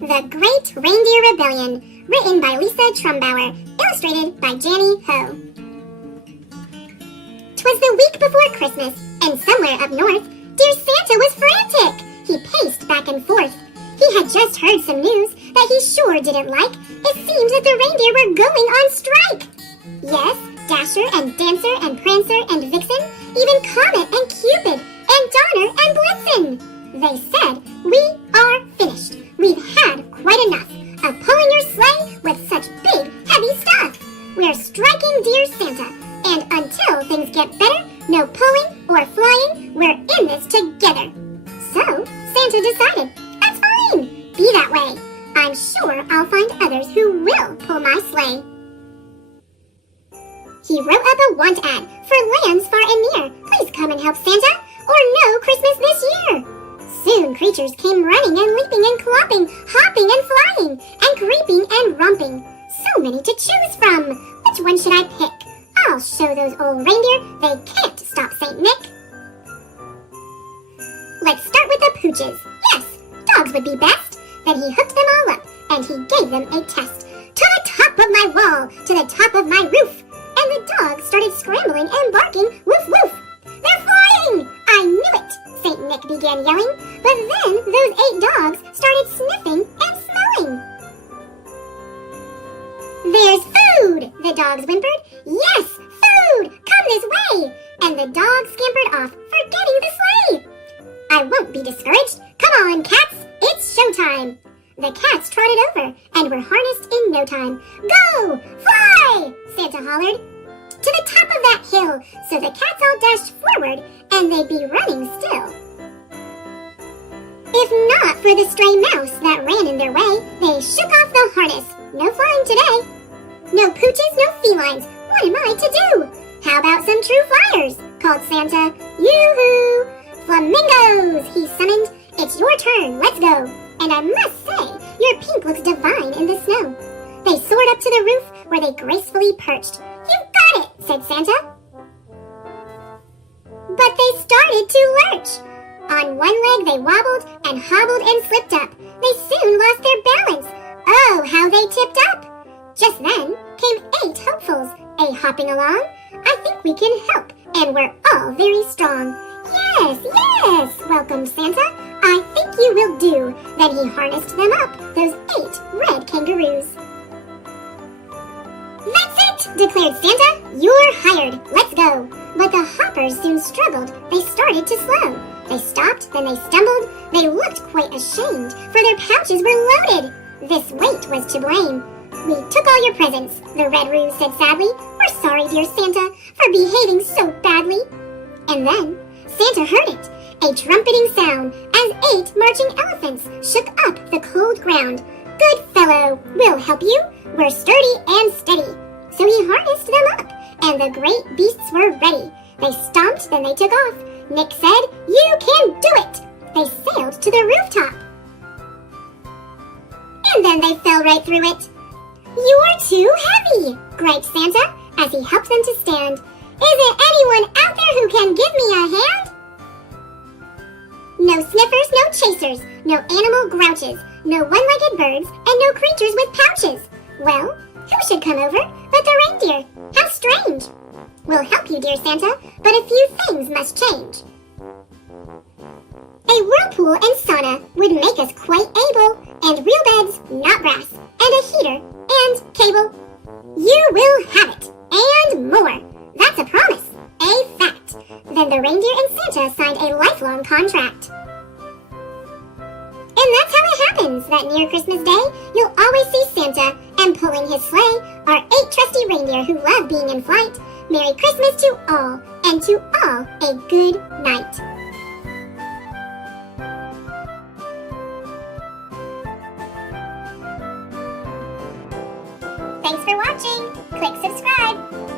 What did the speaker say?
The Great Reindeer Rebellion, written by Lisa Trumbauer, illustrated by Janny Ho. 'Twas the week before Christmas, and somewhere up north, dear Santa was frantic. He paced back and forth. He had just heard some news that he sure didn't like. It seemed that the reindeer were going on strike. Yes, Dasher and Dancer and Prancer and Vixen, even Comet and Cupid and Donner and Blitzen. They said, "We are finished. We've had quite enough of pulling your sleigh with such big, heavy stuff. We're striking, dear Santa, and until things get better, no pulling or flying, we're in this together." So, Santa decided, "That's fine. Be that way. I'm sure I'll find others who will pull my sleigh." He wrote up a want ad for lands far and near. Please come and help Santa, or no Christmas this year. Soon creatures came running and leaping and clopping, hopping and flying, and creeping and romping. So many to choose from. Which one should I pick? I'll show those old reindeer they can't stop St. Nick. Let's start with the pooches. Yes, dogs would be best. Then he hooked them all up, and he gave them a test. To the top of my wall, to the top of my roof. And the dogs started scrambling and barking, woof woof. "They're flying! I knew it!" St. Nick began yelling, but then those 8 dogs started sniffing and smelling. "There's food!" the dogs whimpered. "Yes, food! Come this way!" And the dogs scampered off, forgetting the sleigh. "I won't be discouraged. Come on, cats! It's showtime!" The cats trotted over and were harnessed in no time. "Go! Fly!" Santa hollered. To the top of that hill, so the cats all dashed forward, and they'd be running still. If not for the stray mouse that ran in their way, they shook off the harness. No flying today. No pooches, no felines. What am I to do? How about some true flyers? Called Santa. Yoo-hoo! Flamingos, he summoned. It's your turn, let's go. And I must say, your pink looks divine in the snow. They soared up to the roof where they gracefully perched. "You've got it," said Santa. But they started to lurch. On one leg they wobbled and hobbled and slipped up. They soon lost their balance. Oh, how they tipped up. Just then came 8 hopefuls, hopping along. "I think we can help, and we're all very strong." "Yes, yes," welcomed Santa. "I think you will do." Then he harnessed them up, those 8 red kangaroos. "That's it," declared Santa. "You're hired. Let's go." But the hoppers soon struggled. They started to slow. They stopped, then they stumbled. They looked quite ashamed, for their pouches were loaded. This weight was to blame. "We took all your presents," the red roos said sadly. "We're sorry, dear Santa, for behaving so badly." And then Santa heard it, a trumpeting sound, as 8 marching elephants shook up the cold ground. "Good fellow, we'll help you. We're sturdy and steady." So he harnessed them up, and the great beasts were ready. They stomped, then they took off. Nick said, "You can do it!" They sailed to the rooftop. And then they fell right through it. "You're too heavy," griped Santa as he helped them to stand. "Isn't anyone out there who can give me a hand?" No sniffers, no chasers, no animal grouches, no one-legged birds, and no creatures with pouches. Well, who should come over but the reindeer? How strange! "We'll help you, dear Santa, but a few things must change. A whirlpool and sauna would make us quite able, and real beds, not brass, and a heater, and cable. You will have it, and more. That's a promise, a fact." Then the reindeer and Santa signed a lifelong contract. And that's how it happens that near Christmas Day, you'll always see Santa, and pulling his sleigh are 8 trusty reindeer who love being in flight. Merry Christmas to all, and to all a good night. Thanks for watching. Click subscribe.